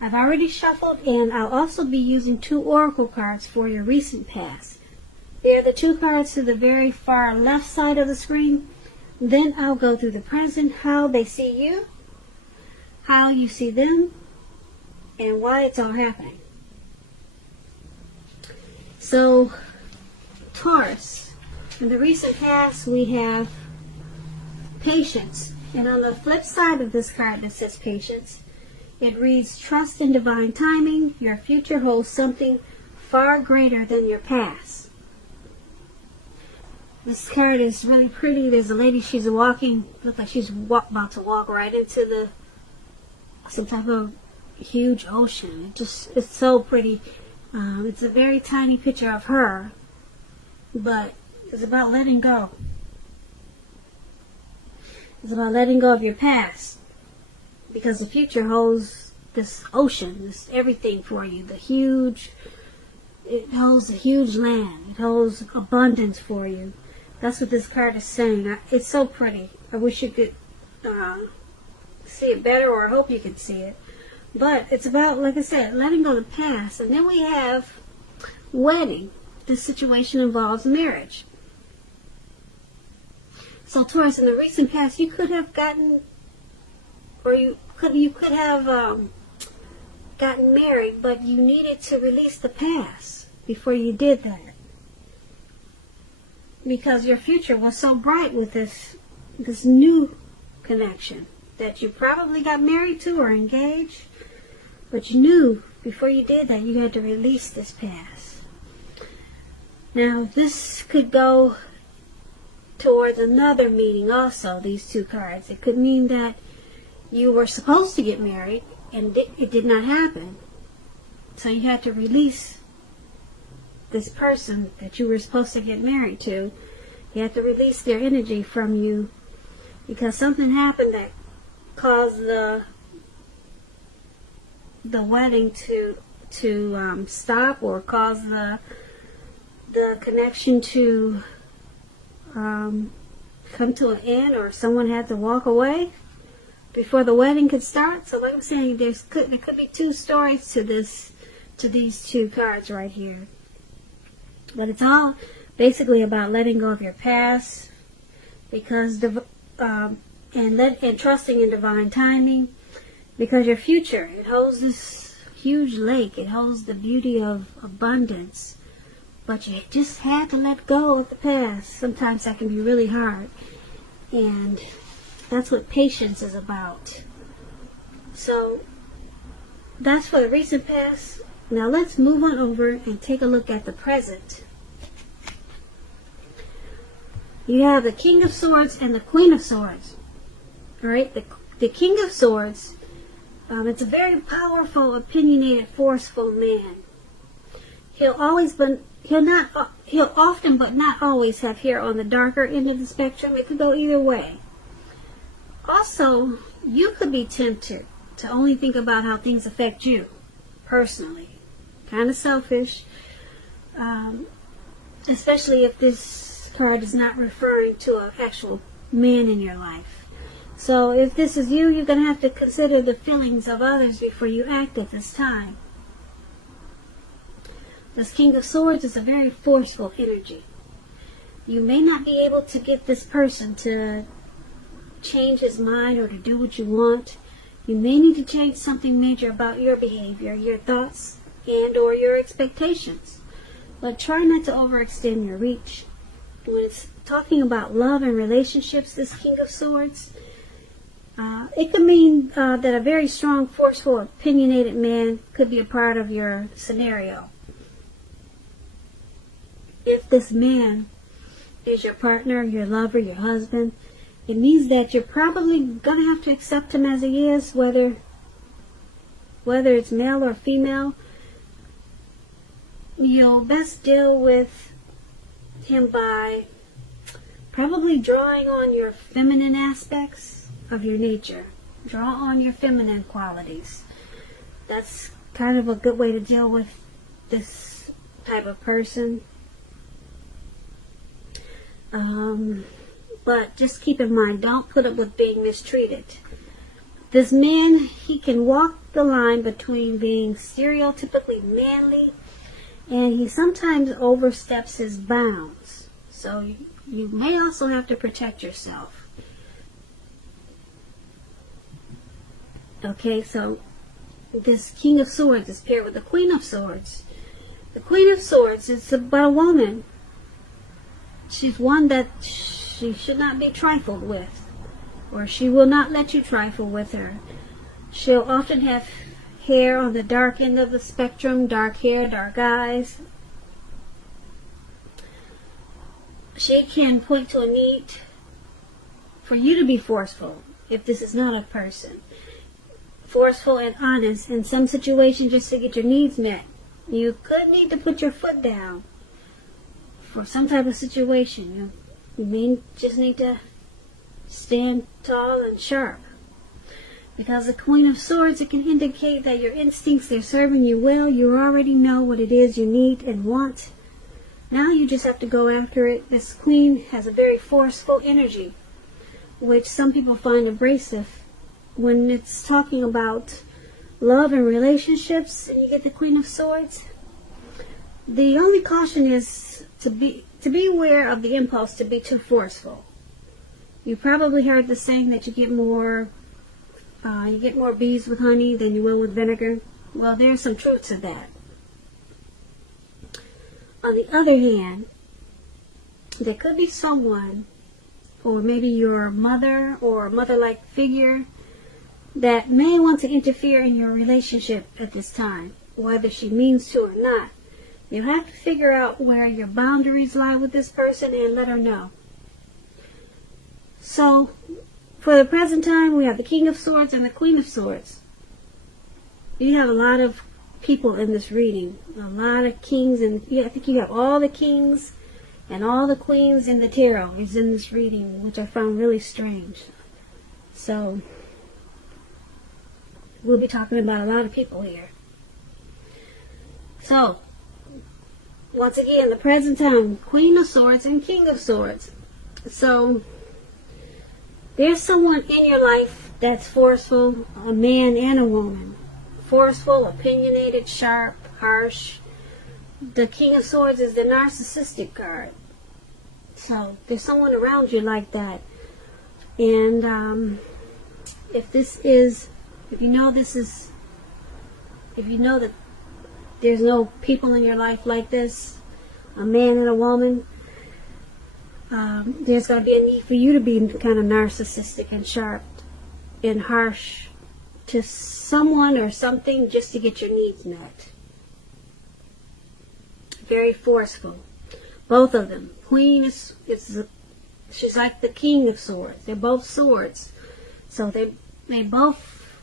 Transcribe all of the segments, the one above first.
I've already shuffled, and I'll also be using 2 oracle cards for your recent past. They're the 2 cards to the very far left side of the screen. Then I'll go through the present, how they see you, how you see them, and why it's all happening. So, Taurus, in the recent past we have patience. And on the flip side of this card that says patience, it reads, trust in divine timing. Your future holds something far greater than your past. This card is really pretty. There's a lady, she's walking, looks like she's about to walk right into some type of huge ocean. It's so pretty. It's a very tiny picture of her, but it's about letting go. It's about letting go of your past, because the future holds this ocean, this everything for you. It holds a huge land. It holds abundance for you. That's what this card is saying. It's so pretty. I wish you could see it better, or I hope you could see it. But it's about, like I said, letting go of the past. And then we have wedding. This situation involves marriage. So Taurus, in the recent past, you could have gotten, or you could have gotten married, but you needed to release the past before you did that, because your future was so bright with this new connection that you probably got married to or engaged, but you knew before you did that you had to release this past. Now this could go towards another meaning also, these 2 cards. It could mean that you were supposed to get married and it did not happen. So you had to release this person that you were supposed to get married to. You had to release their energy from you, because something happened that caused the wedding to stop, or caused the connection to come to an end, or someone had to walk away before the wedding could start. So like I'm saying, there could be 2 stories to these 2 cards right here. But it's all basically about letting go of your past, because and trusting in divine timing, because your future, it holds this huge lake. It holds the beauty of abundance. But you just had to let go of the past. Sometimes that can be really hard. And that's what patience is about. So that's for the recent past. Now let's move on over and take a look at the present. You have the King of Swords and the Queen of Swords. Alright, the King of Swords, it's a very powerful, opinionated, forceful man. He'll often but not always have hair on the darker end of the spectrum. It could go either way. Also, you could be tempted to only think about how things affect you personally. Kind of selfish, especially if this card is not referring to an actual man in your life. So if this is you, you're going to have to consider the feelings of others before you act at this time. This King of Swords is a very forceful energy. You may not be able to get this person to change his mind or to do what you want. You may need to change something major about your behavior, your thoughts, and or your expectations. But try not to overextend your reach. When it's talking about love and relationships, this King of Swords, it could mean that a very strong, forceful, opinionated man could be a part of your scenario. If this man is your partner, your lover, your husband, it means that you're probably going to have to accept him as he is, whether it's male or female. You'll best deal with him by probably drawing on your feminine aspects of your nature. Draw on your feminine qualities. That's kind of a good way to deal with this type of person. But just keep in mind, don't put up with being mistreated. This man, he can walk the line between being stereotypically manly, and he sometimes oversteps his bounds. So you may also have to protect yourself. Okay, so this King of Swords is paired with the Queen of Swords. The Queen of Swords is about a woman. She's one that she should not be trifled with, or she will not let you trifle with her. She'll often have hair on the dark end of the spectrum, dark hair, dark eyes. She can point to a need for you to be forceful, if this is not a person. Forceful and honest in some situations just to get your needs met. You could need to put your foot down for some type of situation. You may just need to stand tall and sharp. Because the Queen of Swords, it can indicate that your instincts, they're serving you well. You already know what it is you need and want. Now you just have to go after it. This Queen has a very forceful energy, which some people find abrasive. When it's talking about love and relationships, and you get the Queen of Swords, the only caution is to be aware of the impulse to be too forceful. You probably heard the saying that you get more bees with honey than you will with vinegar. Well, there's some truth to that. On the other hand, there could be someone, or maybe your mother or a mother-like figure, that may want to interfere in your relationship at this time, whether she means to or not. You have to figure out where your boundaries lie with this person and let her know. So, for the present time, we have the King of Swords and the Queen of Swords. You have a lot of people in this reading. A lot of kings, and I think you have all the kings and all the queens in the tarot is in this reading, which I found really strange. So, we'll be talking about a lot of people here. So, once again, the present time, Queen of Swords and King of Swords. So, there's someone in your life that's forceful, a man and a woman. Forceful, opinionated, sharp, harsh. The King of Swords is the narcissistic card. So, there's someone around you like that. And if you know that there's no people in your life like this, a man and a woman, there's going to be a need for you to be kind of narcissistic and sharp and harsh to someone or something just to get your needs met. Very forceful. Both of them. Queen she's like the King of Swords. They're both swords. So they both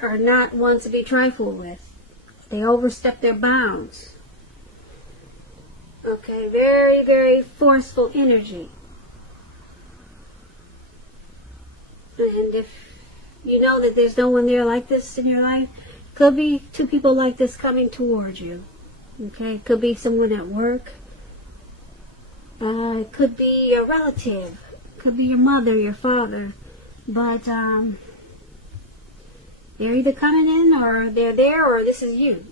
are not one to be trifled with. They overstep their bounds. Okay, very, very forceful energy. And if you know that there's no one there like this in your life, could be two people like this coming towards you. Okay, could be someone at work. It could be a relative. Could be your mother, your father. But they're either coming in, or they're there, or this is you.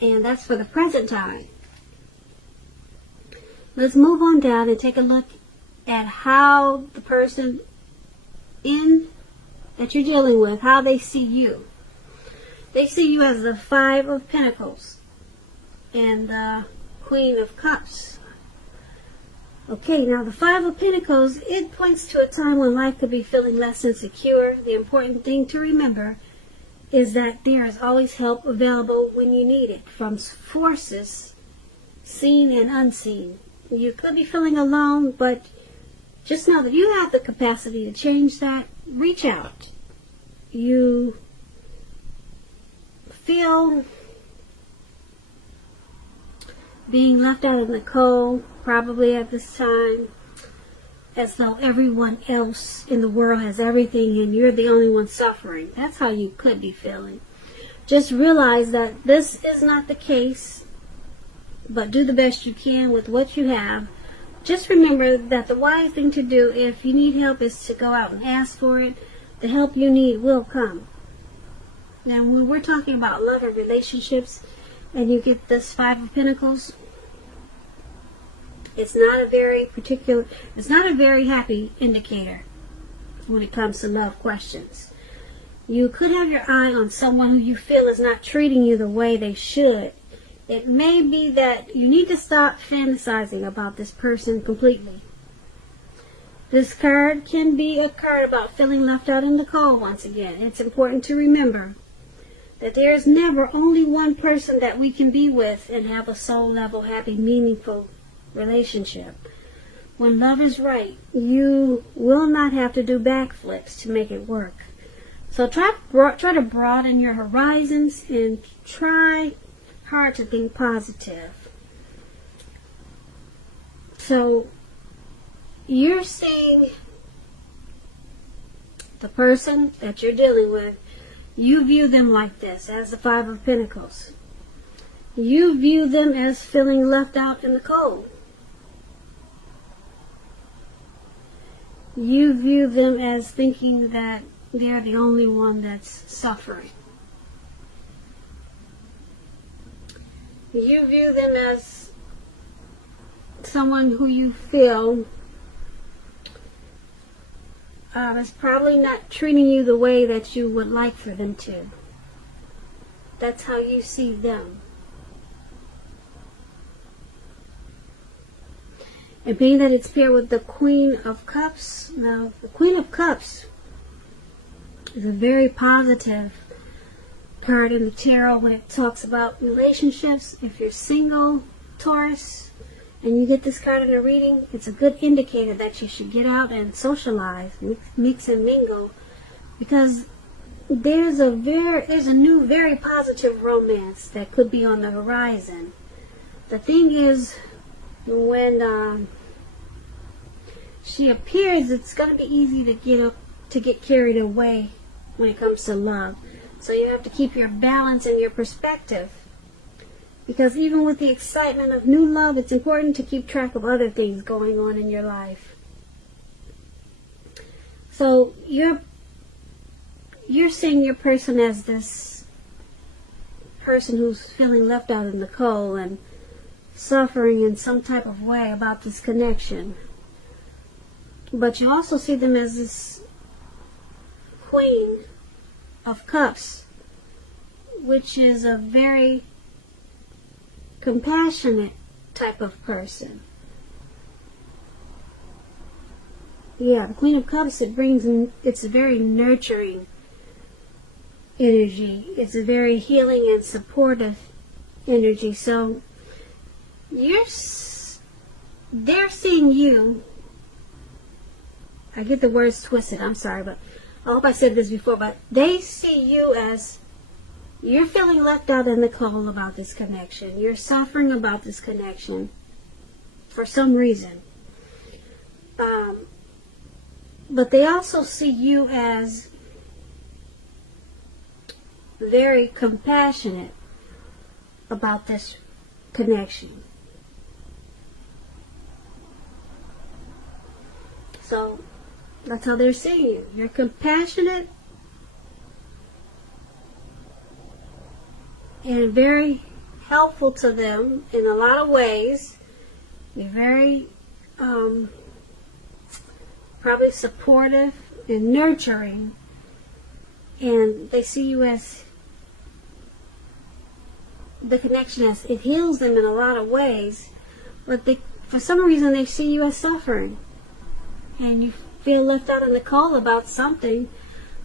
And that's for the present time. Let's move on down and take a look at how the person that you're dealing with, how they see you. They see you as the Five of Pentacles and the Queen of Cups. Okay, now the Five of Pentacles, it points to a time when life could be feeling less insecure. The important thing to remember is that there is always help available when you need it, from forces seen and unseen. You could be feeling alone, but just know that you have the capacity to change that. Reach out. You feel being left out in the cold, probably at this time, as though everyone else in the world has everything and you're the only one suffering. That's how you could be feeling. Just realize that this is not the case, but do the best you can with what you have. Just remember that the wise thing to do if you need help is to go out and ask for it. the help you need will come. Now, when we're talking about love and relationships, and you get this Five of Pentacles, it's not a very happy indicator when it comes to love questions. You could have your eye on someone who you feel is not treating you the way they should. It may be that you need to stop fantasizing about this person completely. This card can be a card about feeling left out in the cold once again. It's important to remember that there is never only one person that we can be with and have a soul level, happy, meaningful relationship. When love is right, you will not have to do backflips to make it work. So try to broaden your horizons and try hard to think positive. So you're seeing the person that you're dealing with, you view them like this, as the Five of Pentacles. You view them as feeling left out in the cold. You view them as thinking that they're the only one that's suffering. You view them as someone who you feel is probably not treating you the way that you would like for them to. That's how you see them. And being that it's paired with the Queen of Cups, now the Queen of Cups is a very positive card in the tarot when it talks about relationships. If you're single, Taurus, and you get this card in a reading, it's a good indicator that you should get out and socialize, mix and mingle, because there's a new, very positive romance that could be on the horizon. The thing is, when she appears, it's going to be easy to get carried away when it comes to love. So you have to keep your balance and your perspective. Because even with the excitement of new love, it's important to keep track of other things going on in your life. So you're seeing your person as this person who's feeling left out in the cold and suffering in some type of way about this connection. But you also see them as this Queen of Cups, which is a very compassionate type of person. Yeah, the Queen of Cups, it's a very nurturing energy. It's a very healing and supportive energy. So they're seeing you. I get the words twisted, I'm sorry, but I hope I said this before, but they see you as you're feeling left out in the cold about this connection. You're suffering about this connection for some reason. But they also see you as very compassionate about this connection. So that's how they're seeing you. You're compassionate and very helpful to them in a lot of ways. You're very probably supportive and nurturing, and they see you as the connection, as it heals them in a lot of ways, but for some reason they see you as suffering, and you feel left out in the cold about something.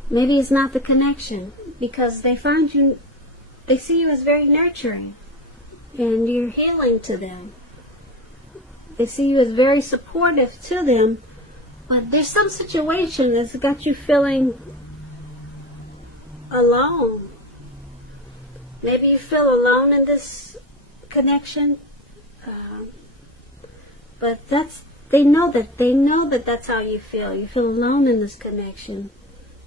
Maybe it's not the connection, because they see you as very nurturing, and you're healing to them. They see you as very supportive to them, but there's some situation that's got you feeling alone. Maybe you feel alone in this connection, but they know that that's how you feel. You feel alone in this connection,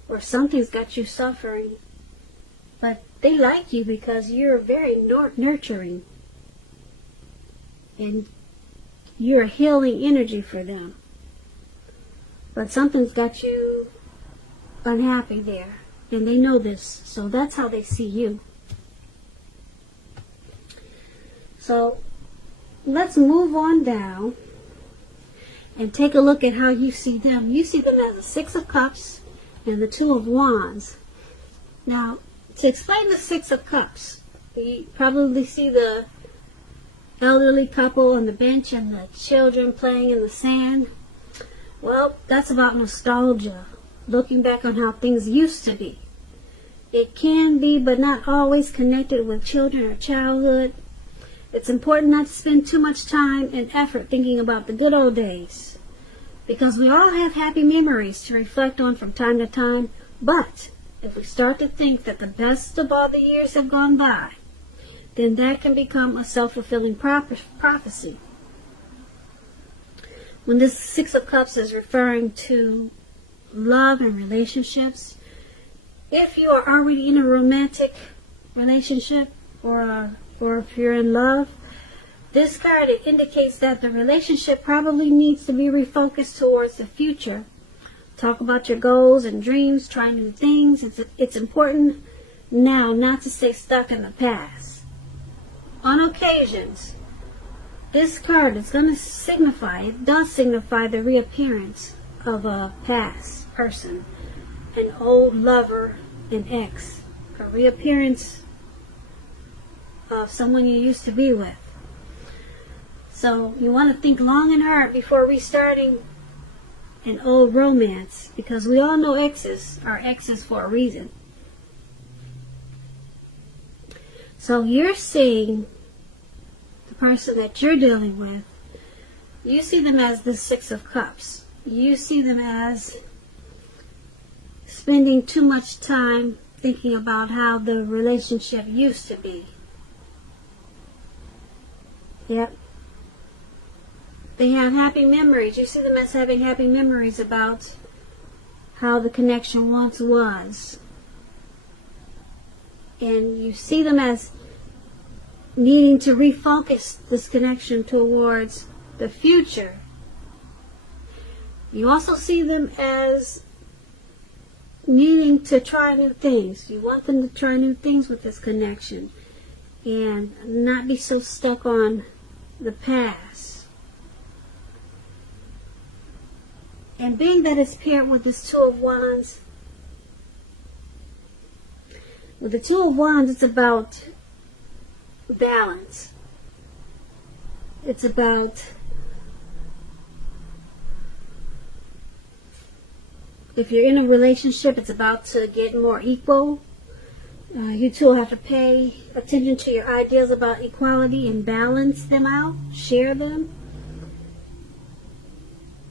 or something's got you suffering. But they like you because you're very nurturing, and you're a healing energy for them. But something's got you unhappy there. And they know this. So that's how they see you. So let's move on down and take a look at how you see them. You see them as the Six of Cups and the Two of Wands. Now, to explain the Six of Cups, you probably see the elderly couple on the bench and the children playing in the sand. Well, that's about nostalgia, looking back on how things used to be. It can be, but not always, connected with children or childhood. It's important not to spend too much time and effort thinking about the good old days, because we all have happy memories to reflect on from time to time. But if we start to think that the best of all the years have gone by, then that can become a self-fulfilling prophecy. When this Six of Cups is referring to love and relationships, if you are already in a romantic relationship or if you're in love, this card indicates that the relationship probably needs to be refocused towards the future. Talk about your goals and dreams, try new things. It's important now not to stay stuck in the past. On occasions, this card is going to signify, it does signify the reappearance of a past person, an old lover, an ex, a reappearance of someone you used to be with. So you want to think long and hard before restarting an old romance, because we all know exes are exes for a reason. So you're seeing the person that you're dealing with, you see them as the Six of Cups. You see them as spending too much time thinking about how the relationship used to be. Yep. They have happy memories. You see them as having happy memories about how the connection once was. And you see them as needing to refocus this connection towards the future. You also see them as needing to try new things. You want them to try new things with this connection and not be so stuck on the past. And being that it's paired with this Two of Wands, with the Two of Wands, it's about balance. It's about if you're in a relationship, it's about to get more equal. You two will have to pay attention to your ideas about equality and balance them out, share them.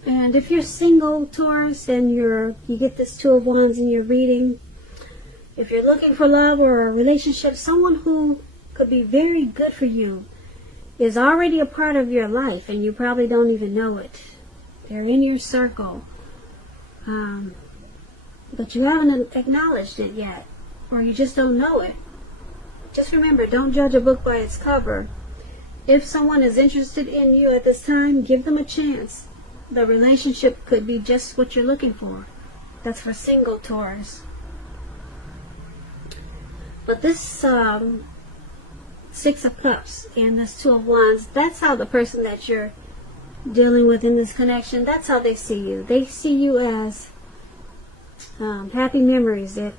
And if you're single, Taurus, and you get this Two of Wands in your reading, if you're looking for love or a relationship, someone who could be very good for you is already a part of your life, and you probably don't even know it. They're in your circle, but you haven't acknowledged it yet, or you just don't know it. Just remember, don't judge a book by its cover. If someone is interested in you at this time, give them a chance. The relationship could be just what you're looking for. That's for single Taurus. But this Six of Cups and this Two of Wands, that's how the person that you're dealing with in this connection, that's how they see you. They see you as happy memories. That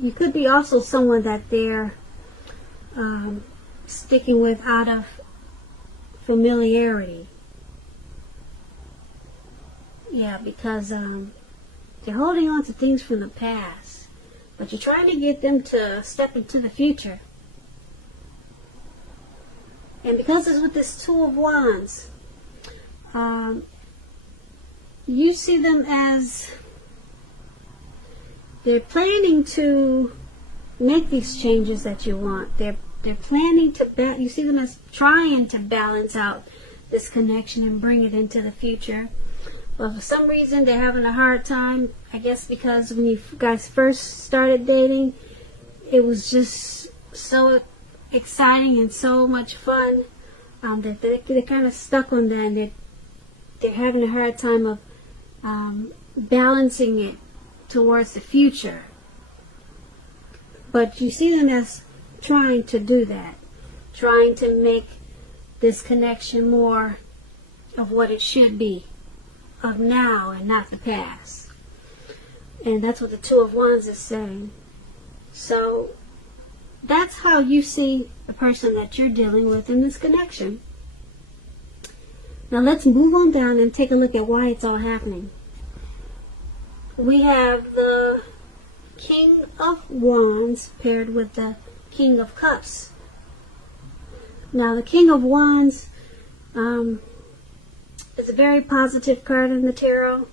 you could be also someone that they're sticking with out of familiarity. Yeah, because they're holding on to things from the past, but you're trying to get them to step into the future. And because it's with this Two of Wands, you see them as they're planning to make these changes that you want. They're planning to you see them as trying to balance out this connection and bring it into the future. But for some reason, they're having a hard time. I guess because when you guys first started dating, it was just so exciting and so much fun that they're kind of stuck on that. And they're having a hard time of balancing it towards the future. But you see them as trying to do that, trying to make this connection more of what it should be, of now and not the past. And that's what the Two of Wands is saying. So that's how you see the person that you're dealing with in this connection. Now let's move on down and take a look at why it's all happening. We have the King of Wands paired with the King of Cups. Now the King of Wands is a very positive card in the tarot.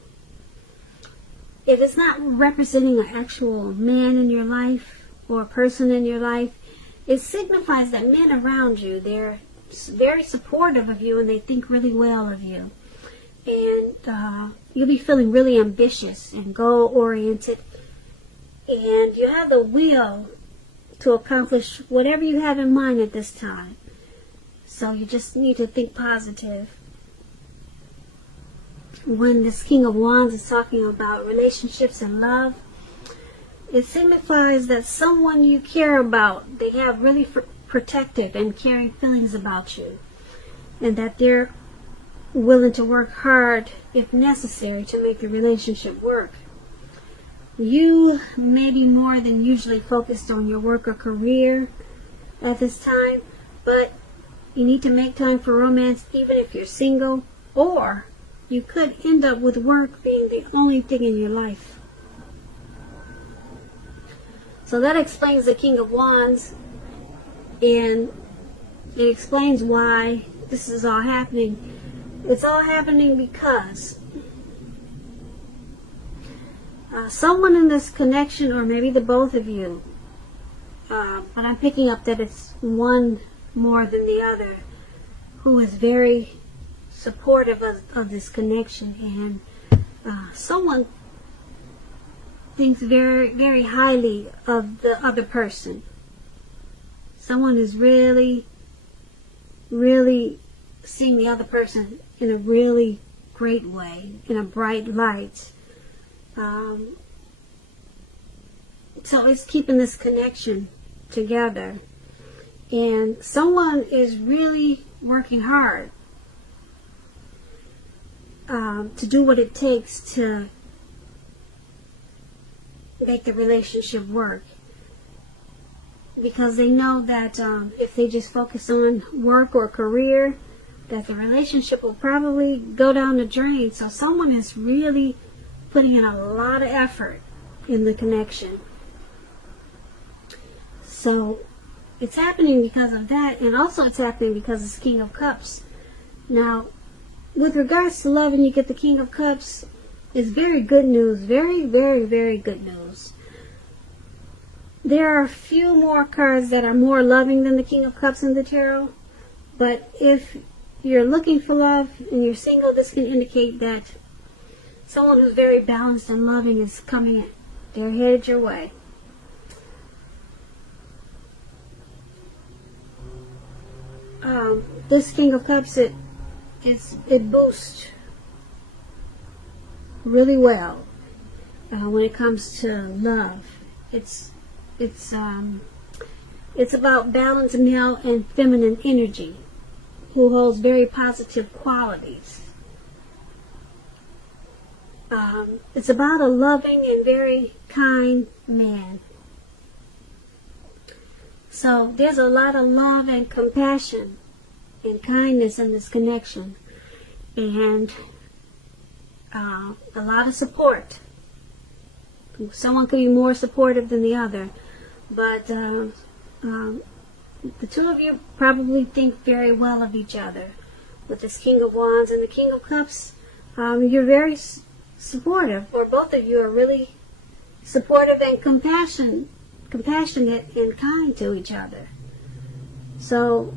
If it's not representing an actual man in your life or a person in your life, it signifies that men around you, they're very supportive of you and they think really well of you. And you'll be feeling really ambitious and goal-oriented. And you have the will to accomplish whatever you have in mind at this time. So you just need to think positive. When this King of Wands is talking about relationships and love, it signifies that someone you care about, they have really protective and caring feelings about you, and that they're willing to work hard if necessary to make the relationship work. You may be more than usually focused on your work or career at this time, but you need to make time for romance even if you're single, or you could end up with work being the only thing in your life. So that explains the King of Wands, and it explains why this is all happening. It's all happening because someone in this connection, or maybe the both of you, but I'm picking up that it's one more than the other, who is very supportive of this connection, and someone thinks very, very highly of the other person. Someone is really, really seeing the other person in a really great way, in a bright light. So it's keeping this connection together. And someone is really working hard to do what it takes to make the relationship work. Because they know that if they just focus on work or career, that the relationship will probably go down the drain. So someone is really putting in a lot of effort in the connection. So it's happening because of that, and also it's happening because it's King of Cups. Now, with regards to love, and you get the King of Cups, it's very good news. Very, very, very good news. There are a few more cards that are more loving than the King of Cups in the tarot, but if you're looking for love and you're single, this can indicate that someone who's very balanced and loving is coming. They're headed your way. This King of Cups, it boosts really well when it comes to love. It's about balanced male and feminine energy, who holds very positive qualities. It's about a loving and very kind man. So there's a lot of love and compassion and kindness in this connection, and a lot of support. Someone could be more supportive than the other, but the two of you probably think very well of each other. With this King of Wands and the King of Cups, you're very supportive, or both of you are really supportive and compassionate and kind to each other. So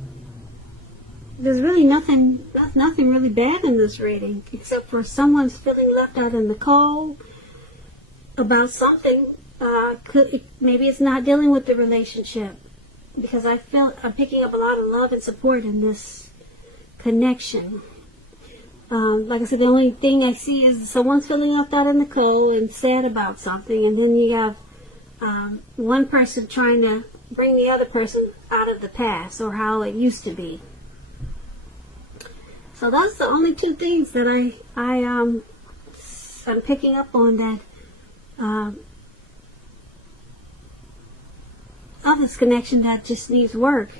there's really nothing really bad in this reading, except for someone's feeling left out in the cold about something. Maybe it's not dealing with the relationship, because I'm picking up a lot of love and support in this connection. Like I said, the only thing I see is someone's feeling left out in the cold and sad about something, and then you have one person trying to bring the other person out of the past or how it used to be. So that's the only two things that I'm picking up on, that of this connection that just needs work.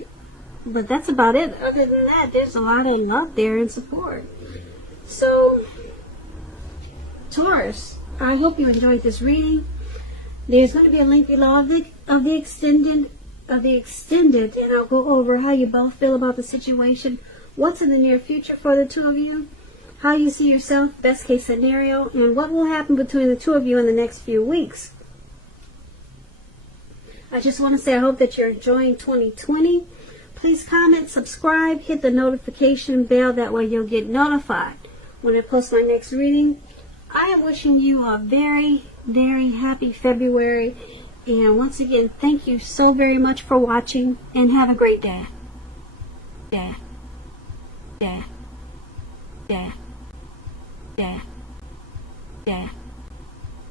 But that's about it. Other than that, there's a lot of love there and support. So, Taurus, I hope you enjoyed this reading. There's going to be a link below of the extended, and I'll go over how you both feel about the situation, what's in the near future for the two of you, how you see yourself, best case scenario, and what will happen between the two of you in the next few weeks. I just want to say I hope that you're enjoying 2020. Please comment, subscribe, hit the notification bell. That way you'll get notified when I post my next reading. I am wishing you a very, very happy February. And once again, thank you so very much for watching, and have a great day. Yeah. Yeah. Yeah. Yeah. Yeah.